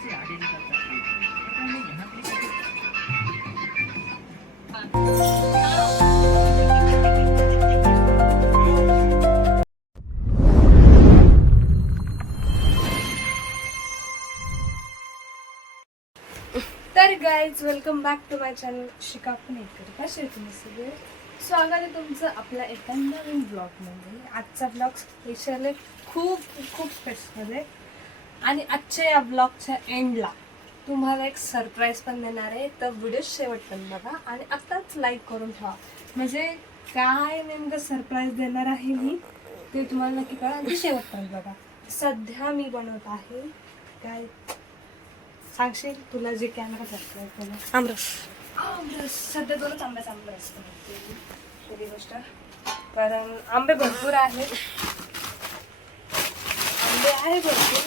तर guys welcome back to my channel Shika Punekar. कसे तुम्ही सगळे? स्वागत आहे तुमचं आपल्या एका नवीन ब्लॉगमध्ये. आजचा ब्लॉग स्पेशल आहे, खूप स्पेशल आहे. आणि आजच्या या ब्लॉगच्या एंडला तुम्हाला एक सरप्राईज पण देणार आहे. तर व्हिडिओ शेवटपर्यंत बघा आणि आत्ताच लाईक करून ठेवा. म्हणजे काय नेमकं सरप्राईज देणार आहे मी ते तुम्हाला नक्की कळा आणि शेवटपर्यंत बघा. सध्या मी बनवत आहे काय सांगशील तुला जे कॅमेरा करतोय तुला? आमरस. सध्या दोनच आंब्याचा आमरस बनवते पहिली गोष्ट, कारण आंबे भरपूर आहेत. आंबे आहे भरपूर,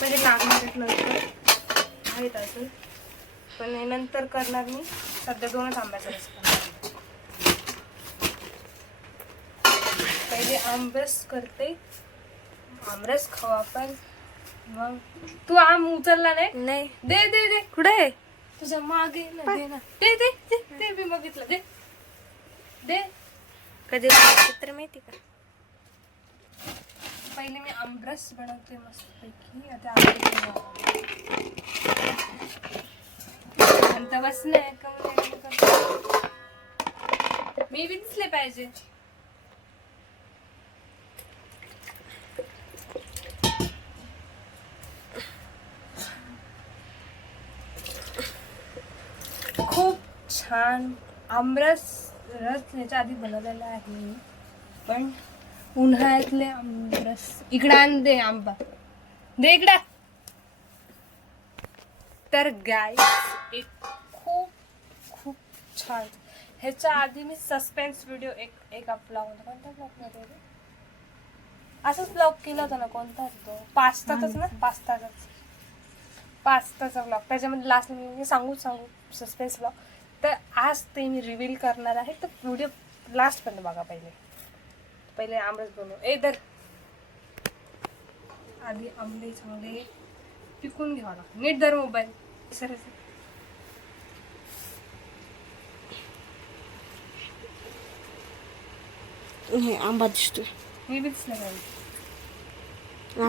म्हणजे लागणार आहेत नंतर आहेत अजून, पण हे नंतर करणार मी. सध्या दोनच आंब्याचा रस करणार. पहिले आमरस करते, आमरस खाऊ आपण. मग तू आम उचलला नाही? दे दे दे. कुठे? तुझ्या मागे ना. दे ना. दे दे दे दे. मी बघितलं. दे दे. कधी तर माहिती का? पहिले मी आमरस बनवते मस्त पैकी. आता आमचा बसलंय मी बी दिसले पाहिजे. खूप छान आमरस रस याच्या आधी बनवलेला आहे मी, पण उन्हाळ्यातले आमरस. इकडे आण दे आंबा, दे इकडे. तर गाईस एक खूप छान, ह्याच्या आधी मी सस्पेन्स व्हिडिओ एक ब्लॉग होता. कोणता ब्लॉग मध्ये असंच ब्लॉग केला होता ना, कोणता तो? पास्ताचाच ना, पास्ताचा ब्लॉग. त्याच्यामध्ये लास्ट मी सांगू सस्पेन्स ब्लॉग. तर आज ते मी रिव्हील करणार आहे. तर व्हिडिओ लास्ट पर्यंत बघा. पहिले आंबरस बनवू. दर आधी आंबे चांगले पिकून घ्यावा लागतो. नीट धर मोबाईल. सर हे आंबा दिसतोय. मी बीच नाही,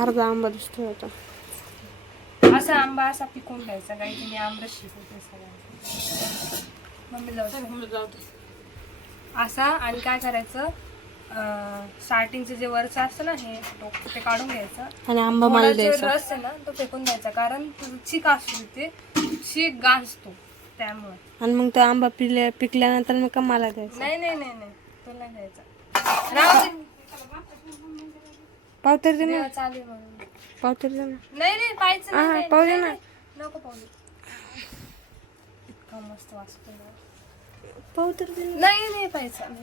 अर्धा आंबा दिसतोय आता. असा आंबा असा पिकून घ्यायचा. काही तुम्ही आंबरस शिकवते सगळ्यांना. मम्मी जाऊ असा. आणि काय करायचं, स्टार्टिंगचं जे वरचं असतं ना, हे ते काढून घ्यायचं आणि आंबा मला द्यायचा. रस आहे ना तो फेकून द्यायचा, कारण चीक असतो ते, चीक गाजतो त्यामुळे. आणि मग तो आंबा पिकल्यानंतर मग का मला द्यायचा? नाही तो नाही द्यायचा. पावतर दे ना. चालेल म्हणून. पावतर दे ना. नाही पाहायचं नाही. पाहू दे ना. नको पाहू. इतका मस्त वाटतो ना. पावतर दे. नाही पाहायचं.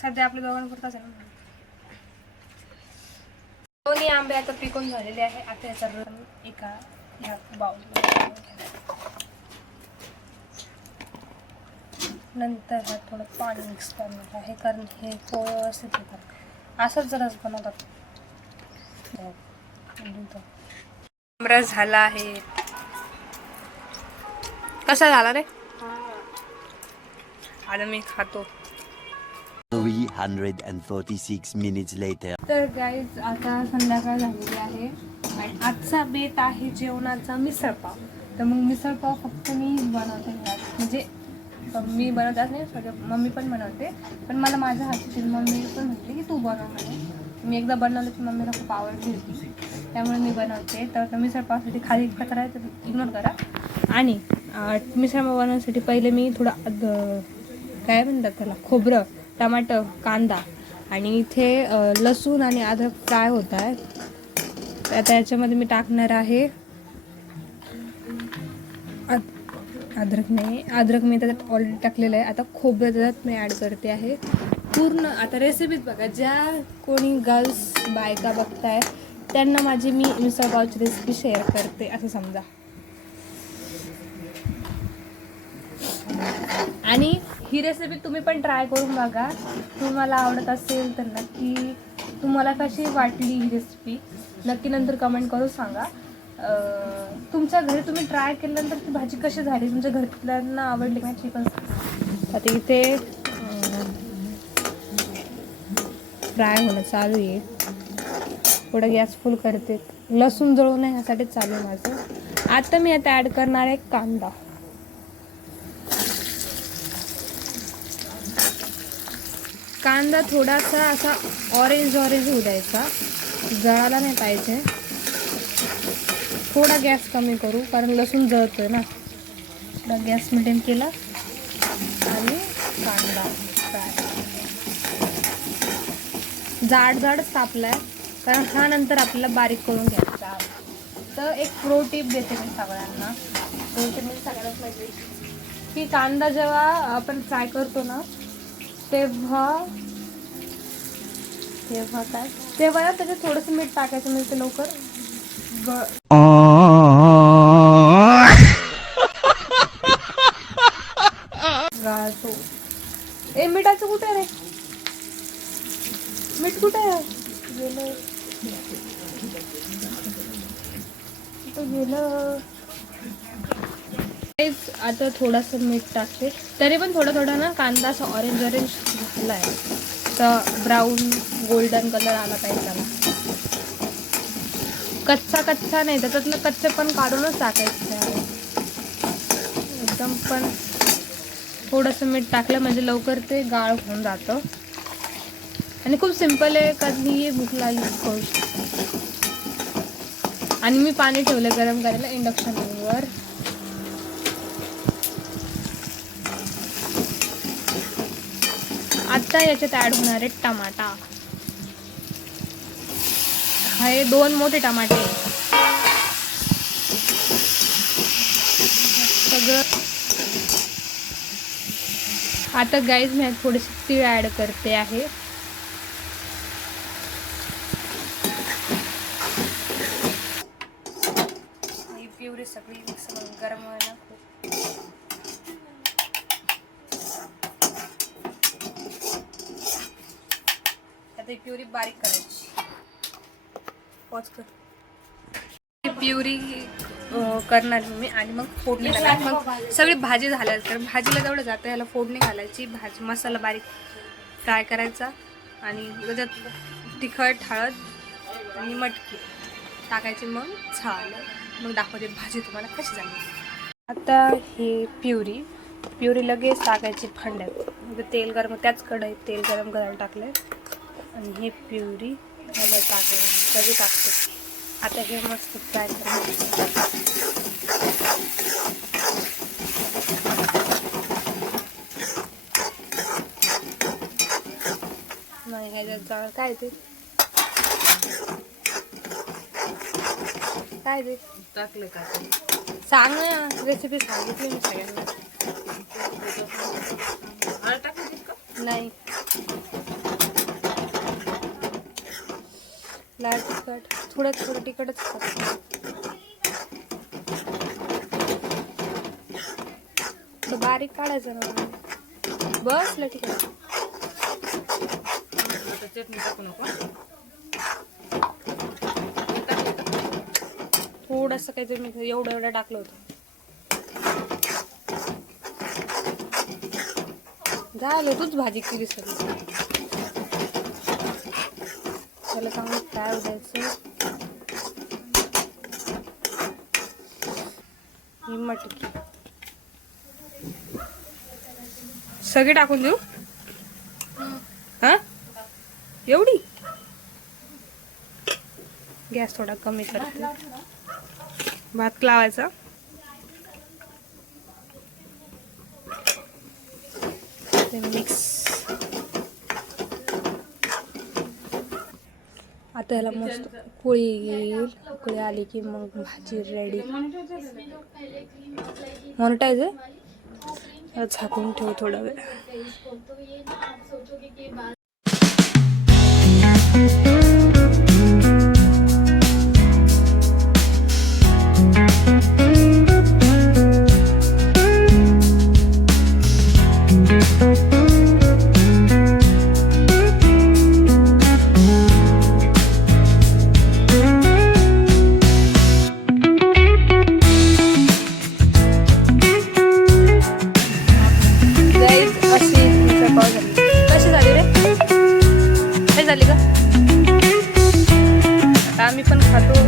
सध्या आपल्या दोघांपुरताच आहे ना. दोन्ही आंबे आता पिकून झालेले आहे. आता याचा रस एका ह्या बाउल. नंतर ह्यात थोडं पाणी मिक्स करणार आहे, कारण हे पोळं व्यवस्थित येतात. असंच रस बनवतात. आमरस झाला आहे. कसा झाला रे? आता मी खातो. 346 minutes later. तर गाईज आता संध्याकाळ झालेली आहे आणि आजचा बेत आहे जेवणाचा मिसळपाव. तर मग मिसळपाव फक्त मी बनवते घरात. म्हणजे मी बनवतात नाही, सगळं मम्मी पण बनवते, पण मला माझ्या हातची मम्मी पण म्हटली की तू बनव म्हणे. मी एकदा बनवलं की मम्मीला खूप आवडली होती, त्यामुळे मी बनवते. तर मिसळपावसाठी खाली कचरा आहे तर इग्नोर करा. आणि मिसळपाव बनवण्यासाठी पहिले मी थोडा काय म्हणतात त्याला, खोबरं, टमाटर, कांदा आणि इथे लसूण आणि अद्रक फ्राय होत आहे. आता याच्यामध्ये मी टाकणार आहे अद्रक मी त्याच्यात ऑलरेडी टाकलेलं आहे. आता खोबरं त्याच्यात मी ॲड करते आहे पूर्ण. आता रेसिपीज बघा, ज्या कोणी गर्ल्स बायका बघताय त्यांना माझी मी मिसळपावची रेसिपी शेअर करते असं समजा. आणि ही रेसिपी तुम्ही पण ट्राय करून बघा. तुम्हाला आवडत असेल तर नक्की. तुम्हाला कशी वाटली ही रेसिपी नक्की नंतर कमेंट करून सांगा. तुमच्या घरी तुम्ही ट्राय केल्यानंतर ती भाजी कशी झाली, तुमच्या घरातल्यांना आवडली का चिकन. आता इथे फ्राय होणं चालू आहे. थोडं गॅस फुल करते, लसूण जळू नये यासाठी चालू आहे माझं. आता मी आता ॲड करणार आहे कांदा. कांदा थोडासा असा ऑरेंज होऊ द्यायचा, जळाला नाही पाहिजे. थोडा गॅस कमी करू कारण लसूण जळतोय ना. थोडा गॅस मिडियम केला आणि कांदा फ्राय जाडच कापलाय कारण हा नंतर आपल्याला बारीक करून घ्यायचा. तर एक प्रो टिप देते मी सगळ्यांना. सगळ्यांनाच माहिती की कांदा जेव्हा आपण फ्राय करतो ना तेव्हा ना त्याच्यात थोडंसं मीठ टाकायचं म्हणजे ते लवकर गाळतो. मिठाचं कुठे रे, मीठ कुठे आहे, गेलं. आता थोडंसं मीठ टाकते, तरी पण थोडा ना कांदा असा ऑरेंज झाला आहे. तर ब्राऊन गोल्डन कलर आला पाहिजे त्याला. कच्चा नाही, त्याच्यातलं कच्चे पण काढूनच टाकायचं आहे एकदम. पण थोडंसं मीठ टाकलं म्हणजे लवकर ते गाळ होऊन जातं आणि खूप सिंपल आहे. कधीही भूकला यूज करू शकतो. आणि मी पाणी ठेवलं गरम करायला इंडक्शनवर. आता याच्यात ॲड होणार आहे टमाटा. हे 2 मोठे टमाटे सगळं. आता गाईज मी थोडीशी तीळ ॲड करते आहे. ही प्युरी सगळी मिक्स करून गरम व्हायला आता प्युरी बारीक करायची. पॉज कर. प्युरी करणार मी आणि मग फोडणी घालायची. मग सगळी भाजी झाल्या तर भाजीला जेवढं जातं याला फोडणी घालायची. भाजी मसाला बारीक फ्राय करायचा आणि त्याच्यात तिखट हळद आणि मटकी टाकायची. मग झालं. मग दाखवते भाजी तुम्हाला कशी झाली. आता ही प्युरी लगेच टाकायची भांड्यात. तेल गरम, त्याच कढईत तेल गरम करायला टाकलंय आणि ही प्युरी टाकते. आता हे मस्त फ्राय करायचं. नाही ह्याच्यात जाळ काय ते टाकलं का सांग ना. रेसिपी सांगितली मी सगळ्यांना. नाही लाल तिखट थोडं तिखटच तर बारीक काढायचं ना. बसलं ठीक आहे. चटणी टाकू नको. थोडंसं काहीतरी मी एवढं टाकलं होतं. झालं तूच भाजी केली सगळी. त्याला चांगलं फ्राय द्यायचं. ही मटकी सगळी टाकून देऊ. हा एवढी. गॅस थोडा कमी करते. भात लावायचा. मिक्स. आता याला मस्त पोळी येईल. पोळी आली की मग भाजी रेडी. मोनटाईज आहे. झाकून ठेवू थोडा वेळ. पाव झाली. कशी झाली रे? काय झाली का? आता आम्ही पण खातो.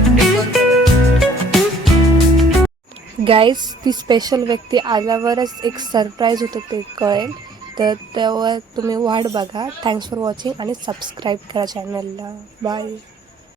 गाईज, ती स्पेशल व्यक्ती आल्यावरच एक सरप्राईज होतं ते कळेल. तर तेव्हा तुम्ही वाट बघा. थँक्स फॉर वॉचिंग आणि सबस्क्राईब करा चॅनलला. बाय.